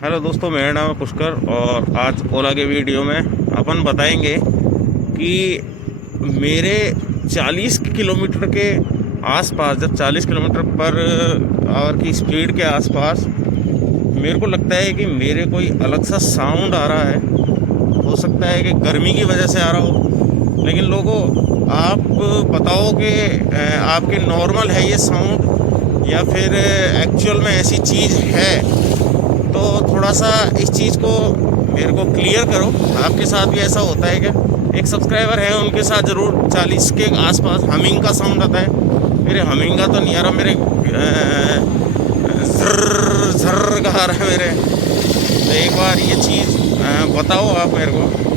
Hello दोस्तों, मेरा नाम है पुष्कर और आज ओला के वीडियो में अपन बताएंगे कि मेरे 40 किलोमीटर के आसपास, जब 40 किलोमीटर पर आवर की स्पीड के आसपास मेरे को लगता है कि मेरे कोई अलग सा साउंड आ रहा है। हो सकता है कि गर्मी की वजह से आ रहा हो, लेकिन लोगों आप बताओ कि आपके नॉर्मल है ये साउंड या फिर एक्चुअल में ऐसी चीज़ है। तो थोड़ा सा इस चीज़ को मेरे को क्लियर करो, आपके साथ भी ऐसा होता है क्या? एक सब्सक्राइबर है, उनके साथ ज़रूर 40 के आसपास हमिंग का साउंड आता है। मेरे हमिंग का तो नहीं आ रहा, मेरे झर्र झर्र का आ रहा है मेरे। तो एक बार ये चीज़ बताओ आप मेरे को।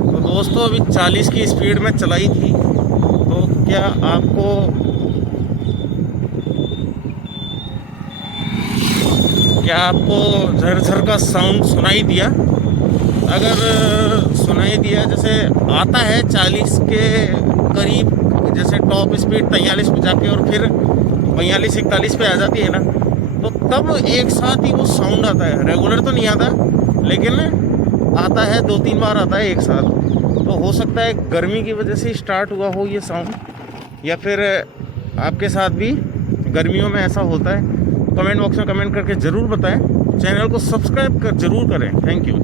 तो दोस्तों, अभी 40 की स्पीड में चलाई थी, तो क्या आपको झरझर का साउंड सुनाई दिया? अगर सुनाई दिया, जैसे आता है 40 के करीब, जैसे टॉप स्पीड 43 पे जाके और फिर 42-41 पे आ जाती है ना, तो तब एक साथ ही वो साउंड आता है। रेगुलर तो नहीं आता, लेकिन आता है, 2-3 बार आता है एक साथ। तो हो सकता है गर्मी की वजह से स्टार्ट हुआ हो ये साउंड, या फिर आपके साथ भी गर्मियों में ऐसा होता है। कमेंट बॉक्स में कमेंट करके ज़रूर बताएं। चैनल को सब्सक्राइब कर ज़रूर करें। Thank you.